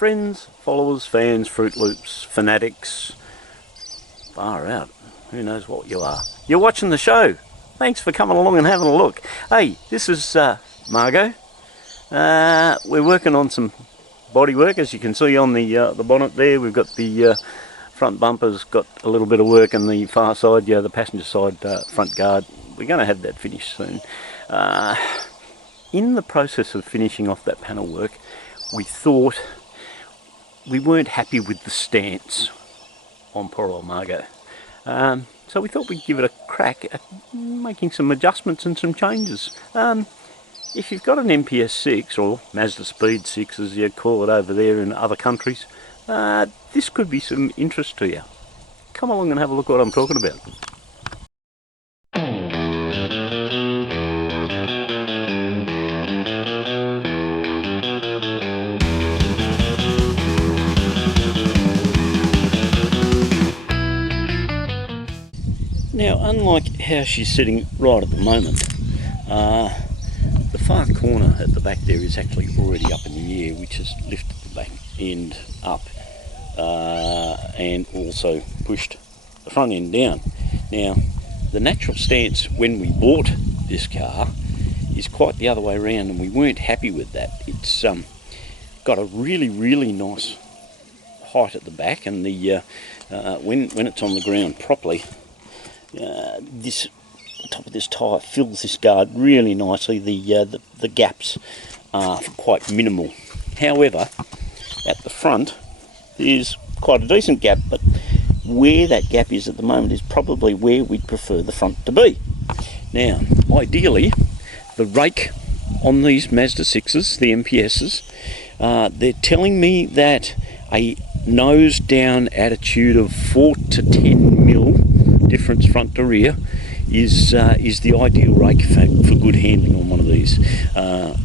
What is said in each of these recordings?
friends, followers, fans, Fruit Loops, fanatics, far out, who knows what you are. You're watching the show. Thanks for coming along and having a look. Hey, this is Margot. We're working on some bodywork, as you can see on the bonnet there. We've got the front bumpers, got a little bit of work on the far side, the passenger side front guard. We're going to have that finished soon. In the process of finishing off that panel work, we thought we weren't happy with the stance on poor old Margot. So we thought we'd give it a crack at making some adjustments and some changes. If you've got an MPS 6 or Mazda Speed 6 as you call it over there in other countries, this could be some interest to you. Come along and have a look at what I'm talking about. Now, unlike how she's sitting right at the moment, the far corner at the back there is actually already up in the air, which has lifted the back end up and also pushed the front end down. Now, the natural stance when we bought this car is quite the other way around, and we weren't happy with that. It's got a really nice height at the back, and the when it's on the ground properly, the top of this tyre fills this guard really nicely. The gaps are quite minimal. However, at the front there's quite a decent gap, but where that gap is at the moment is probably where we'd prefer the front to be. Now, ideally, the rake on these Mazda 6s, the MPSs, they're telling me that a nose down attitude of 4 to 10 mil difference front to rear is the ideal rake for good handling on one of these.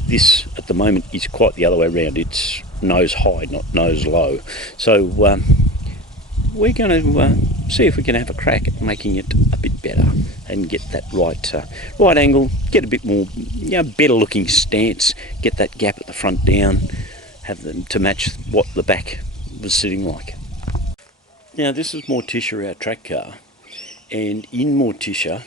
This at the moment is quite the other way around. It's nose high, not nose low. So we're going to see if we can have a crack at making it a bit better and get that right angle, get a bit more, better looking stance, get that gap at the front down, have them to match what the back was sitting like. Now, this is Morticia, our track car. And in Morticia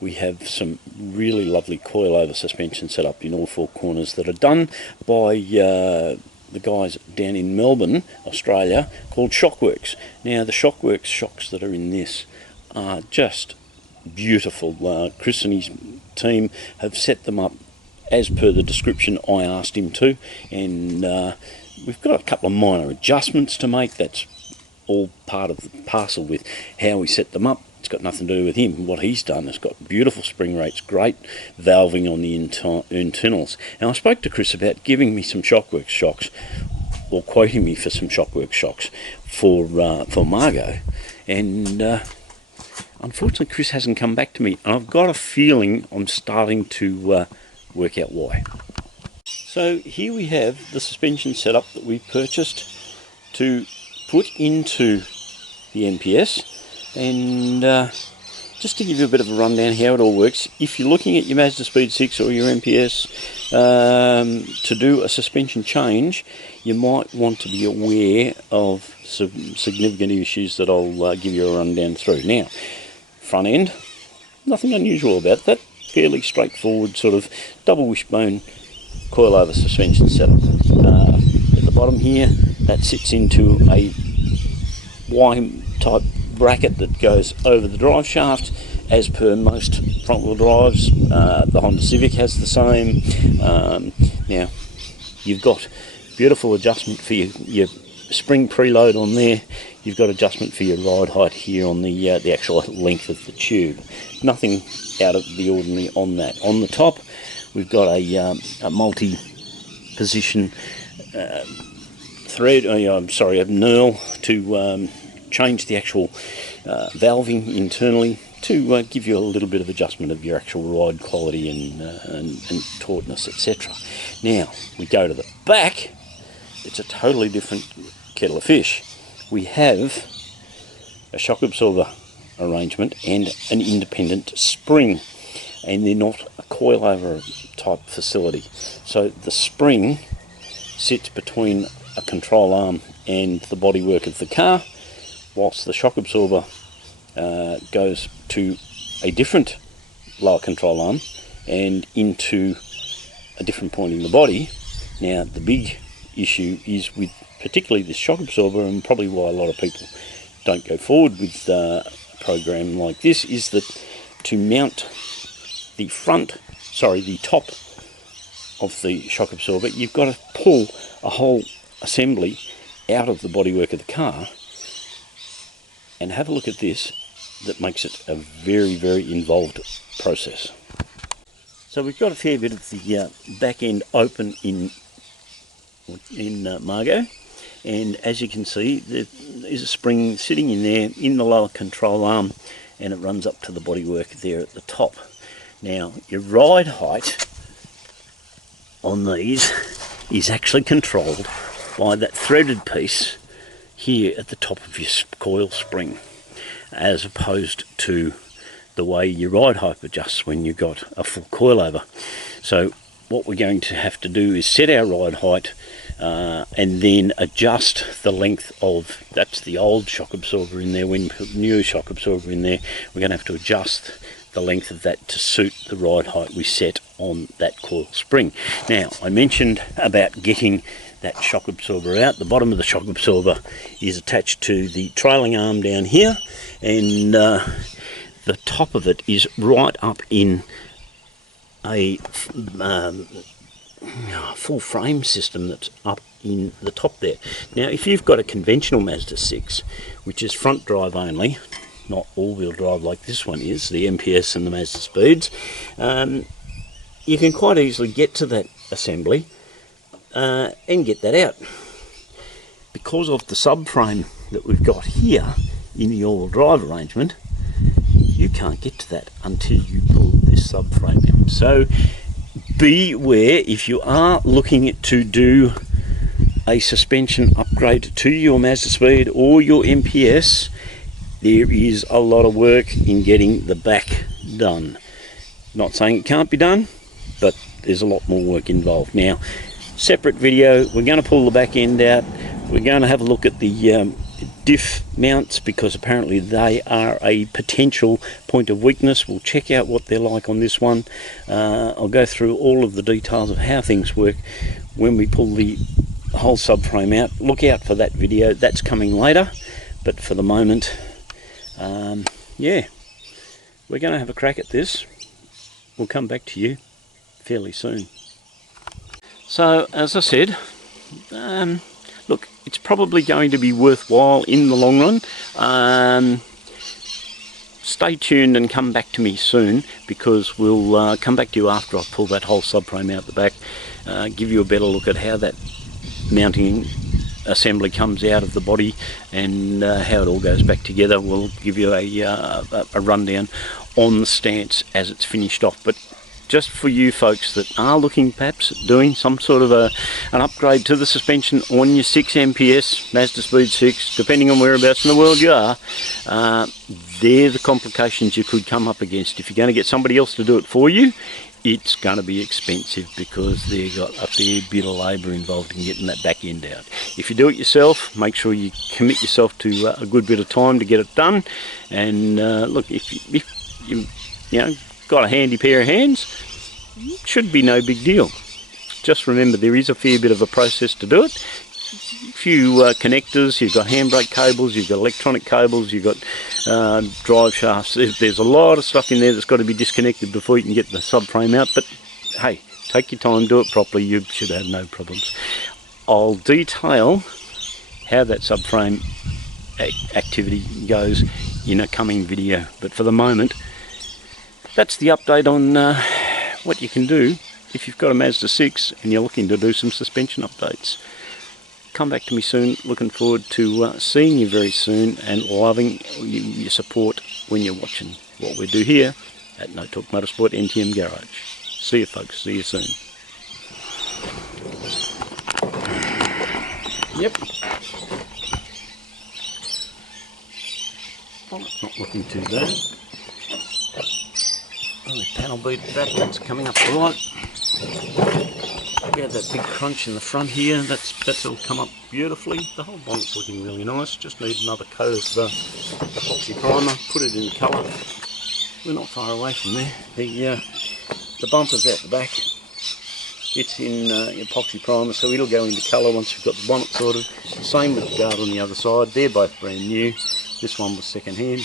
we have some really lovely coilover suspension set up in all four corners that are done by the guys down in Melbourne, Australia, called Shockworks. Now, the Shockworks shocks that are in this are just beautiful. Chris and his team have set them up as per the description I asked him to, and we've got a couple of minor adjustments to make. That's all part of the parcel with how we set them up. It's got nothing to do with him. What he's done has got beautiful spring rates, great valving on the internals. Now, I spoke to Chris about giving me some Shockworks shocks, or quoting me for some Shockworks shocks for Margot, and unfortunately Chris hasn't come back to me, and I've got a feeling I'm starting to work out why. So here we have the suspension setup that we purchased to put into the MPS. And just to give you a bit of a rundown how it all works, if you're looking at your Mazda Speed 6 or your MPS to do a suspension change, you might want to be aware of some significant issues that I'll give you a rundown through. Now, front end, nothing unusual about that, fairly straightforward sort of double wishbone coilover suspension setup. At the bottom here, that sits into a Y-type bracket that goes over the drive shaft, as per most front wheel drives. The Honda Civic has the same. Now, you've got beautiful adjustment for your spring preload on there. You've got adjustment for your ride height here on the actual length of the tube. Nothing out of the ordinary on that. On the top, we've got a multi-position thread. I'm sorry, a knurl to change the actual valving internally to give you a little bit of adjustment of your actual ride quality and tautness, etc. Now, we go to the back. It's a totally different kettle of fish. We have a shock absorber arrangement and an independent spring, and they're not a coilover type facility. So the spring sits between a control arm and the bodywork of the car, whilst the shock absorber goes to a different lower control arm and into a different point in the body. Now the big issue is with particularly this shock absorber, and probably why a lot of people don't go forward with a program like this, is that to mount the top of the shock absorber, you've got to pull a whole assembly out of the bodywork of the car. And have a look at this. That makes it a very, very involved process. So we've got a fair bit of the back end open in Margot, and as you can see, there is a spring sitting in there in the lower control arm, and it runs up to the bodywork there at the top. Now your ride height on these is actually controlled by that threaded piece here at the top of your coil spring, as opposed to the way your ride height adjusts when you've got a full coilover. So what we're going to have to do is set our ride height and then adjust the length of, that's the old shock absorber in there. When you put the new shock absorber in there, we're going to have to adjust the length of that to suit the ride height we set on that coil spring. Now, I mentioned about getting that shock absorber out. The bottom of the shock absorber is attached to the trailing arm down here, and the top of it is right up in a full frame system that's up in the top there. Now if you've got a conventional Mazda 6, which is front drive only, not all-wheel drive like this one is, the MPS and the Mazda Speeds, you can quite easily get to that assembly and get that out. Because of the subframe that we've got here in the all-wheel drive arrangement, you can't get to that until you pull this subframe out. So beware, if you are looking to do a suspension upgrade to your Mazda Speed or your MPS, there is a lot of work in getting the back done. Not saying it can't be done, but there's a lot more work involved. Now, separate video, we're going to pull the back end out. We're going to have a look at the diff mounts, because apparently they are a potential point of weakness. We'll check out what they're like on this one. I'll go through all of the details of how things work when we pull the whole subframe out. Look out for that video, that's coming later, but for the moment, yeah, we're going to have a crack at this. We'll come back to you fairly soon. So as I said, look, it's probably going to be worthwhile in the long run. Stay tuned and come back to me soon, because we'll come back to you after I've pulled that whole subframe out the back, give you a better look at how that mounting assembly comes out of the body and how it all goes back together. We'll give you a rundown on the stance as it's finished off. But just for you folks that are looking perhaps at doing some sort of an upgrade to the suspension on your 6 MPS, Mazda Speed 6, depending on whereabouts in the world you are, they're the complications you could come up against. If you're going to get somebody else to do it for you, it's going to be expensive, because they've got a fair bit of labour involved in getting that back end out. If you do it yourself, make sure you commit yourself to a good bit of time to get it done. And look, if you got a handy pair of hands, it should be no big deal. Just remember, there is a fair bit of a process to do it. A few connectors, you've got handbrake cables, you've got electronic cables, you've got drive shafts. There's a lot of stuff in there that's got to be disconnected before you can get the subframe out. But hey, take your time, do it properly, you should have no problems. I'll detail how that subframe activity goes in a coming video, but for the moment, that's the update on what you can do if you've got a Mazda 6 and you're looking to do some suspension updates. Come back to me soon. Looking forward to seeing you very soon, and loving your support when you're watching what we do here at No Talk Motorsport NTM Garage. See you folks, see you soon. Yep. Well, it's not looking too bad. Oh, the panel beat back, that's coming up all right. about that big crunch in the front here. That's all come up beautifully. The whole bonnet's looking really nice. Just need another coat of epoxy primer. Put it in colour. We're not far away from there. The bumper's out the back. It's in epoxy primer, so it'll go into colour once we've got the bonnet sorted. Same with the guard on the other side. They're both brand new. This one was second hand.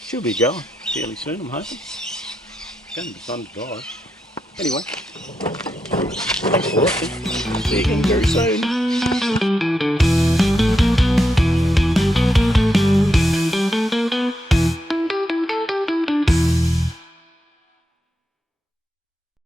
She'll be going fairly soon, I'm hoping. It's going to be fun to drive. Anyway, thanks for watching. See you again very soon.